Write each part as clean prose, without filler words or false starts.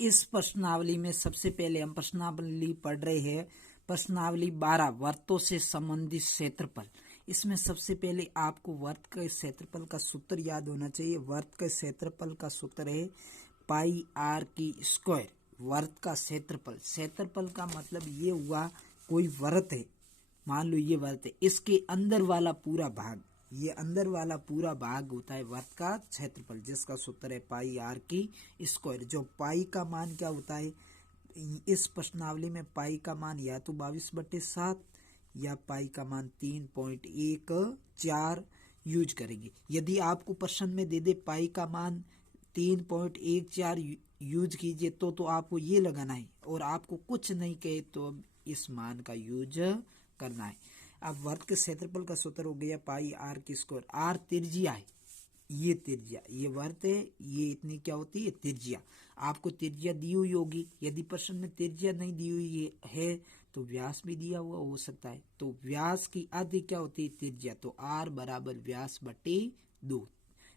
इस प्रश्नावली में सबसे पहले हम प्रश्नावली पढ़ रहे हैं। प्रश्नावली 12 वर्तों से संबंधित क्षेत्रफल। इसमें सबसे पहले आपको वर्त के क्षेत्रफल का सूत्र याद होना चाहिए। वर्त के क्षेत्रफल का सूत्र है पाई आर की स्क्वायर। वर्त का क्षेत्रफल, क्षेत्रफल का मतलब ये हुआ कोई वर्त है, मान लो ये वर्त है, इसके अंदर वाला पूरा भाग, ये अंदर वाला पूरा भाग होता है वर्त का क्षेत्रफल, जिसका सूत्र है पाई आर की स्क्वायर। जो पाई का मान क्या होता है, इस प्रश्नावली में पाई का मान या तो 22/7 या पाई का मान 3.14 यूज करेंगे। यदि आपको प्रश्न में दे दे पाई का मान 3.14 यूज कीजिए तो आपको ये लगाना है, और आपको कुछ नहीं कहे तो अब इस मान का यूज करना है। अब वर्त के क्षेत्रफल का सूत्र हो गया पाई आर की स्क्वायर। आर त्रिज्या है, ये त्रिज्या, ये वर्त है, ये इतनी क्या होती है त्रिज्या। आपको त्रिज्या दी हुई होगी, यदि प्रश्न में त्रिज्या नहीं दी हुई है तो व्यास भी दिया हुआ हो सकता है। तो व्यास की आधी क्या होती है त्रिज्या, तो आर बराबर व्यास बटे 2।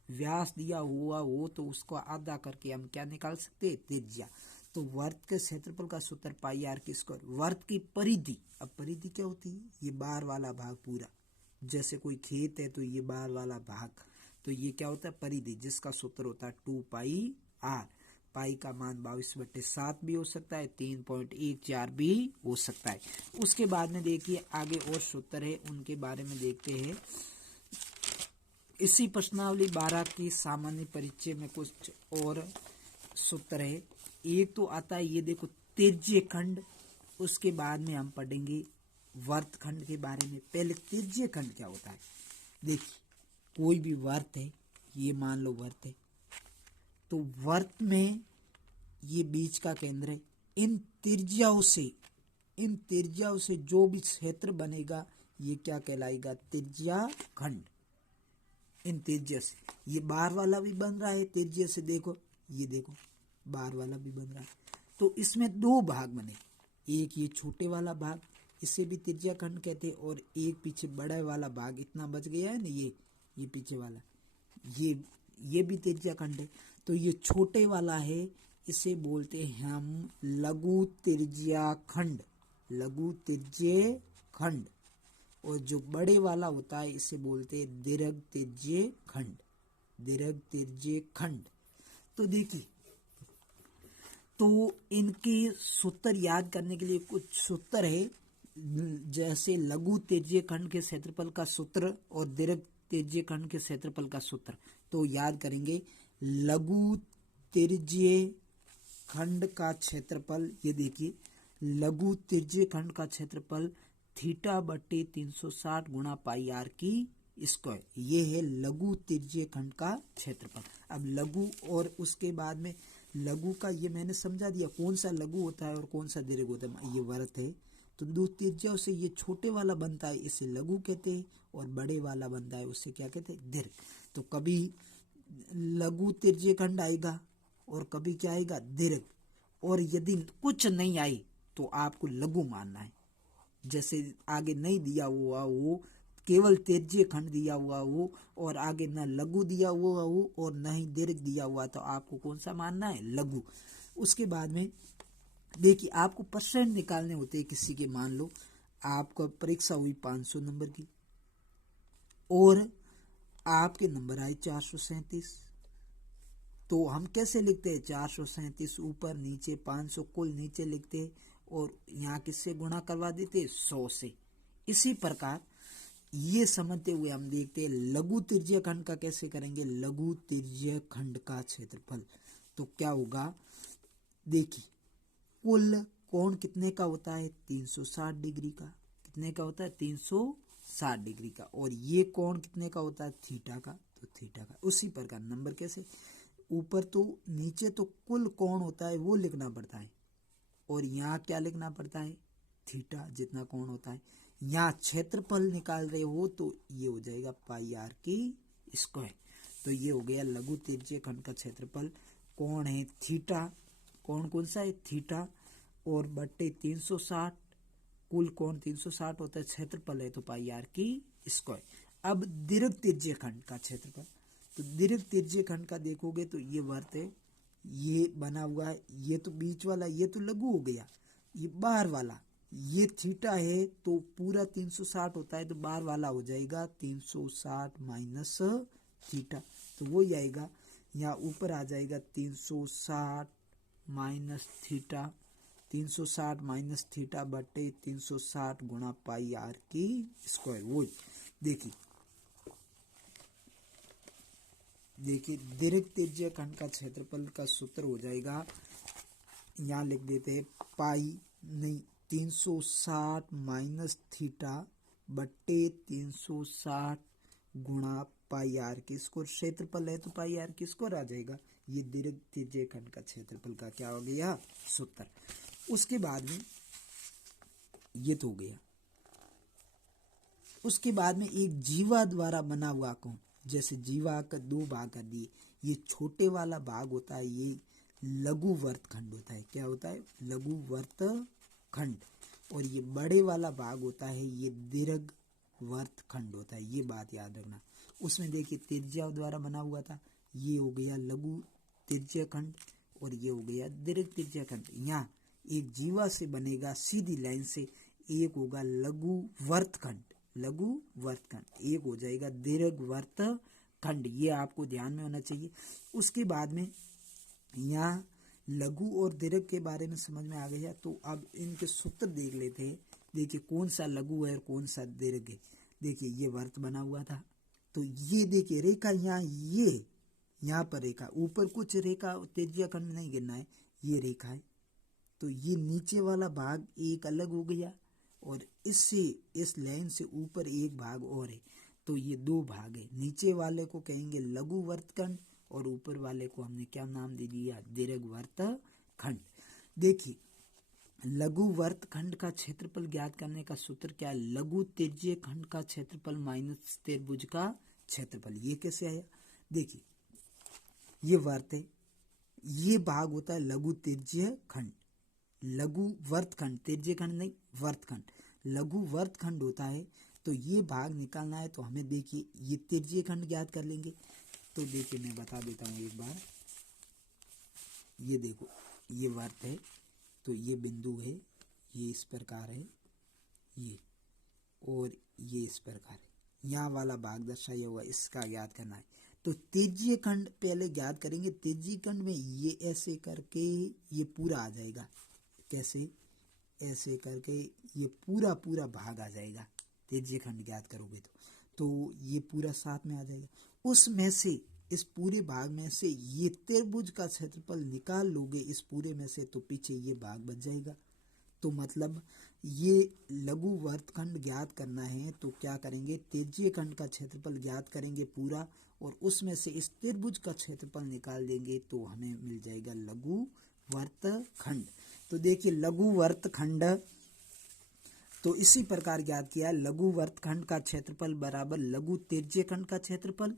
व्यास दिया हुआ हो तो उसको आधा करके हम क्या निकाल सकते हैं त्रिज्या। तो वर्त के क्षेत्रफल का सूत्र पाई आर की स्क्वायर। वर्त की परिधि, अब परिधि क्या होती है, ये बाहर वाला भाग पूरा, जैसे कोई खेत है तो ये बाहर वाला भाग, तो ये क्या होता है परिधि, जिसका सूत्र होता है 2 पाई आर। पाई का मान 22/7 भी हो सकता है, 3.14 भी हो सकता है। उसके बाद में देखिए आगे और सूत्र है, उनके बारे में देखते हैं। इसी प्रश्नावली 12 की सामान्य परिचय में कुछ और सूत्र है। एक तो आता है ये देखो त्रिज्य खंड, उसके बाद में हम पढ़ेंगे वर्त खंड के बारे में। पहले त्रिज्य खंड क्या होता है, देखिए कोई भी वर्त है, ये मान लो वर्त है, तो वर्त में ये बीच का केंद्र है। इन त्रिज्याओं से जो भी क्षेत्र बनेगा ये क्या कहलाएगा त्रिज्या खंड। इन त्रिज्या से ये बाहर वाला भी बन रहा है, त्रिज्या से देखो, ये देखो बाहर वाला भी बन रहा है। तो इसमें दो भाग बने, एक ये छोटे वाला भाग, इसे भी त्रिज्या खंड कहते हैं, और एक पीछे बड़ा वाला भाग इतना बच गया है ना, ये पीछे वाला, ये भी त्रिज्या खंड है। तो ये छोटे वाला है, इसे बोलते हैं हम लघु त्रिज्या खंड, लघु त्रिज्य खंड। और जो बड़े वाला होता है इसे बोलते हैं दीर्घ त्रिज्य खंड, दीर्घ त्रिज्य खंड। तो देखिए, तो इनके सूत्र याद करने के लिए कुछ सूत्र है, जैसे लघु त्रिज्य खंड के क्षेत्रफल का सूत्र और दीर्घ त्रिज्य खंड के क्षेत्रफल का सूत्र। तो याद करेंगे लघु त्रिज्य खंड का क्षेत्रफल, ये देखिए लघु त्रिज्य खंड का क्षेत्रफल थीटा बटे 360 गुणा पाई आर की स्क्वायर, ये है लघु त्रिज्य खंड का क्षेत्रफल। अब लघु और उसके बाद में लघु का ये मैंने समझा दिया कौन सा लघु होता है और कौन सा दीर्घ होता है। ये वर्त है, तो दो त्रिज्याओं से ये छोटे वाला बनता है, इसे लघु कहते हैं, और बड़े वाला बनता है उससे क्या कहते हैं दीर्घ। तो कभी लघु त्रिज्य खंड आएगा और कभी क्या आएगा दीर्घ, और यदि कुछ नहीं आई तो आपको लघु मानना है। जैसे आगे नहीं दिया हुआ हो, केवल त्रिज्य खंड दिया हुआ हो और आगे न लघु दिया हुआ हो और न ही दीर्घ दिया हुआ, तो आपको कौन सा मानना है लघु। उसके बाद में देखिए आपको परसेंट निकालने होते हैं किसी के, मान लो आपका परीक्षा हुई 500 नंबर की और आपके नंबर आए 437, तो हम कैसे लिखते हैं 437 ऊपर नीचे 500 कुल नीचे लिखते हैं, और यहाँ किससे गुणा करवा देते 100 से। इसी प्रकार ये समझते हुए हम देखते हैं लघु त्रिज्य खंड का कैसे करेंगे। लघु त्रिज्य खंड का क्षेत्रफल तो क्या होगा, देखिए कुल कोण कितने का होता है 360 डिग्री का, कितने का होता है 360 डिग्री का, और ये कोण कितने का होता है थीटा का, तो थीटा का। उसी प्रकार नंबर कैसे, ऊपर तो नीचे तो कुल कोण होता है वो लिखना पड़ता है, और यहाँ क्या लिखना पड़ता है थीटा जितना कोण होता है। यहाँ क्षेत्रफल निकाल रहे हो तो ये हो जाएगा पाई आर की स्क्वायर। तो ये हो गया लघु त्रिज्य खंड का क्षेत्रफल। कोण है थीटा, कोण कौन सा है थीटा, और बट्टे 360, कुल कोण 360 होता है, क्षेत्रफल है तो पाई आर की स्क्वायर। अब दीर्घ त्रिज्य खंड का क्षेत्रफल, तो दीर्घ त्रिज्य खंड का देखोगे तो ये वर्त है, ये बना हुआ है, ये तो बीच वाला, ये तो लघु हो गया, ये बाहर वाला ये थीटा है तो पूरा 360 होता है, तो बाहर वाला हो जाएगा 360 माइनस थीटा, तो वो ही आएगा। यहाँ ऊपर आ जाएगा 360 माइनस थीटा, 360 माइनस थीटा बटे 360 गुणा पाई आर की स्क्वायर। वो देखिए दीर्घ त्रिज्यीय खंड का क्षेत्रफल का सूत्र हो जाएगा, यहाँ लिख देते हैं पाई नहीं 360 माइनस थीटा बट्टे 360 गुणा पाई आर की स्क्वायर। क्षेत्रफल है तो पाई आर की स्क्वायर आ जाएगा। ये दीर्घ त्रिज्यीय खंड का क्षेत्रफल का क्या हो गया सूत्र। उसके बाद में ये तो हो गया। उसके बाद में एक जीवा द्वारा बना हुआ कोण, जैसे जीवा का दो भाग कर दिए, ये छोटे वाला भाग होता है ये लघु वर्तखंड होता है। क्या होता है? लघु वर्तखंड। और ये बड़े वाला भाग होता है ये दीर्घ वर्तखंड होता है। ये बात याद रखना। उसमें देखिए त्रिज्या द्वारा बना हुआ था, ये हो गया लघु त्रिज्यीय खंड और ये हो गया दीर्घ त्रिज्यीय खंड। यहाँ एक जीवा से बनेगा सीधी लाइन से, एक होगा लघु वर्तखंड, लघु वर्तखंड, एक हो जाएगा दीर्घ वर्तखंड। ये आपको ध्यान में होना चाहिए। उसके बाद में यहाँ लघु और दीर्घ के बारे में समझ में आ गया, तो अब इनके सूत्र देख लेते हैं। देखिए कौन सा लघु है और कौन सा दीर्घ है। देखिए ये वर्त बना हुआ था, तो ये देखिए रेखा यहाँ, ये यहाँ पर रेखा, ऊपर कुछ रेखा त्रिज्यीय खंड नहीं गिरना है, ये रेखा है। तो ये नीचे वाला भाग एक अलग हो गया और इससे इस लाइन से ऊपर एक भाग और है, तो ये दो भाग है। नीचे वाले को कहेंगे लघु वर्तखंड और ऊपर वाले को हमने क्या नाम दे दिया? दीर्घ वर्तखंड। देखिए लघु वर्तखंड का क्षेत्रफल ज्ञात करने का सूत्र क्या है? लघु त्रिज्यीय खंड का क्षेत्रफल माइनस त्रिभुज का क्षेत्रफल। ये कैसे आया? देखिए ये वर्त है, ये भाग होता है लघु त्रिज्यीय खंड, लघु वर्तखंड, त्रिज्यीय खंड नहीं वर्तखंड, लघु वर्तखंड होता है। तो ये भाग निकालना है, तो हमें देखिए ये त्रिज्यीय खंड ज्ञात कर लेंगे। तो देखिए मैं बता देता हूँ एक बार, ये देखो ये वर्त है, तो ये बिंदु है, ये इस प्रकार है, ये और ये इस प्रकार है। यहाँ वाला भाग दर्शाया हुआ इसका ज्ञात करना है। तो त्रिज्यीय खंड पहले ज्ञात करेंगे। त्रिज्यीय खंड में ये ऐसे करके ये पूरा आ जाएगा। कैसे? ऐसे करके ये पूरा पूरा भाग आ जाएगा। त्रिज्यीय खंड ज्ञात करोगे तो ये पूरा साथ में आ जाएगा। उसमें से इस पूरे भाग में से ये त्रिभुज का क्षेत्रफल निकाल लोगे इस पूरे में से, तो पीछे ये भाग बच जाएगा। तो मतलब ये लघु वर्तखंड ज्ञात करना है, तो क्या करेंगे? त्रिज्यीय खंड का क्षेत्रफल ज्ञात करेंगे पूरा, और उसमें से इस त्रिभुज का क्षेत्रफल निकाल देंगे, तो हमें मिल जाएगा लघु वर्तखंड। तो देखिए लघु वर्तखंड तो इसी प्रकार ज्ञात किया है। लघु वर्तखंड का क्षेत्रफल बराबर लघु त्रिज्यीय खंड का क्षेत्रफल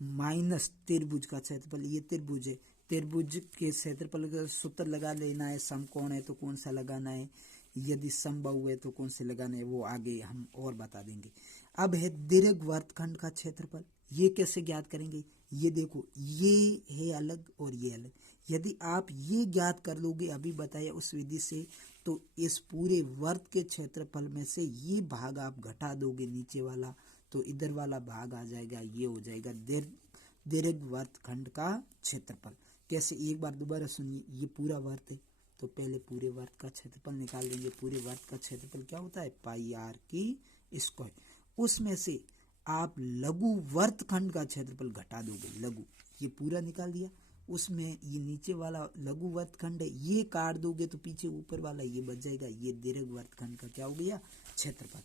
माइनस त्रिभुज का क्षेत्रफल। ये त्रिभुज है, त्रिभुज के क्षेत्रफल का सूत्र लगा लेना है। समकोण है तो कौन सा लगाना है, यदि समबाहु है तो कौन से लगाना है, वो आगे हम और बता देंगे। अब है दीर्घ वर्तखंड का क्षेत्रफल। ये कैसे ज्ञात करेंगे? ये देखो ये है अलग और ये अलग। यदि आप ये ज्ञात कर लोगे अभी बताया उस विधि से, तो इस पूरे वर्त के क्षेत्रफल में से ये भाग आप घटा दोगे नीचे वाला, तो इधर वाला भाग आ जाएगा, ये हो जाएगा दीर्घ वर्तखंड का क्षेत्रफल। कैसे? एक बार दोबारा सुनिए। ये पूरा वर्त है, तो पहले पूरे वर्त का क्षेत्रफल निकाल लेंगे। पूरे वर्त का क्षेत्रफल क्या होता है? पाई आर की स्क्वायर। उसमें से आप लघु वर्तखंड का क्षेत्रफल घटा दोगे। लघु ये पूरा निकाल दिया, उसमें ये नीचे वाला लघु वर्तखंड है, ये काट दोगे तो पीछे ऊपर वाला ये बच जाएगा। ये दीर्घ वर्तखंड का क्या हो गया? क्षेत्रफल।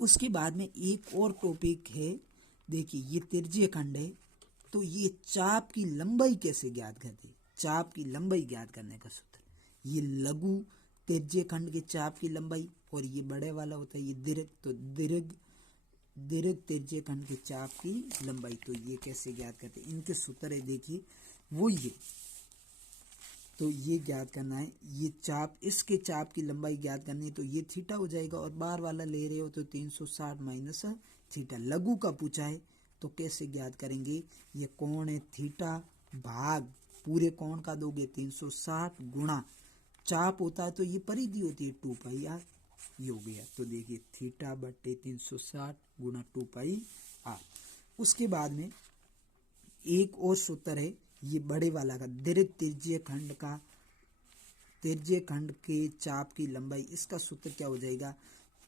उसके बाद में एक और टॉपिक है। देखिए ये त्रिज्यीय खंड है, तो ये चाप की लंबाई कैसे ज्ञात करते? चाप की लंबाई ज्ञात करने का सूत्र, ये लघु त्रिज्यीय खंड के चाप की लंबाई, और ये बड़े वाला होता है ये दीर्घ, तो दीर्घ त्रिज्यीय खंड के चाप की लंबाई। तो ये कैसे ज्ञात करते? इनके सूत्र है, देखिए वो ये, तो ये ज्ञात करना है। ये चाप, इसके चाप की लंबाई ज्ञात करनी है, तो ये थीटा हो जाएगा, और बार वाला ले रहे हो तो 360 माइनस थीटा। लघु का पूछा है तो कैसे ज्ञात करेंगे? ये कोण है थीटा भाग पूरे कोण का दोगे 360 गुणा चाप होता है तो ये परिधि होती है 2 पाई आर, ये हो गया। तो देखिए थीटा बटे 360 गुणा 2 पाई आर। उसके बाद में एक और सूत्र है, ये बड़े वाला का दीर्घ त्रिज्यीय खंड का त्रिज्यीय खंड के चाप की लंबाई, इसका सूत्र क्या हो जाएगा,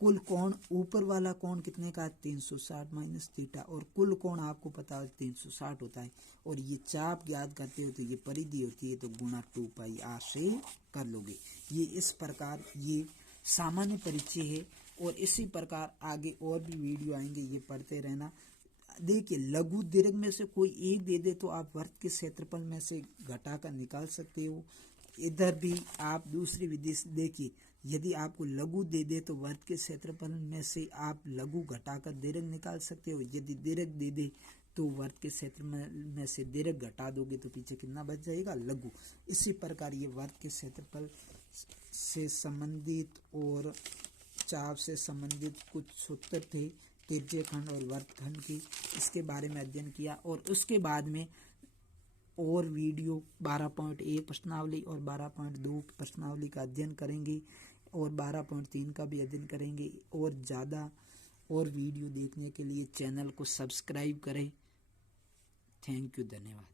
कुल कोण ऊपर वाला कोण कितने का 360 माइनस थीटा, और कुल कोण आपको पता है 360 होता है, और ये चाप याद करते हो तो ये परिधि होती है तो गुणा 2 पाई आर से कर लोगे। ये इस प्रकार ये सामान्य परिचय है, और इसी प्रकार आगे और भी वीडियो आएंगे, ये पढ़ते रहना। देखिए लघु दीर्घ में से कोई एक दे दे तो आप वृत्त के क्षेत्रफल में से घटा कर निकाल सकते हो। इधर भी आप दूसरी विधि से देखिए, यदि आपको लघु दे दे तो वृत्त के क्षेत्रफल में से आप लघु घटाकर दीर्घ निकाल सकते हो। यदि दीर्घ दे दे तो वृत्त के क्षेत्र में से दीर्घ घटा दोगे तो पीछे कितना बच जाएगा, लघु। इसी प्रकार ये वृत्त के क्षेत्रफल से संबंधित और चाप से संबंधित कुछ सूत्र थे त्रिज्यीय खंड और वृत्तखंड की, इसके बारे में अध्ययन किया। और उसके बाद में और वीडियो 12.1 प्रश्नावली और 12.2 प्रश्नावली का अध्ययन करेंगे, और 12.3 का भी अध्ययन करेंगे। और ज़्यादा और वीडियो देखने के लिए चैनल को सब्सक्राइब करें। थैंक यू, धन्यवाद।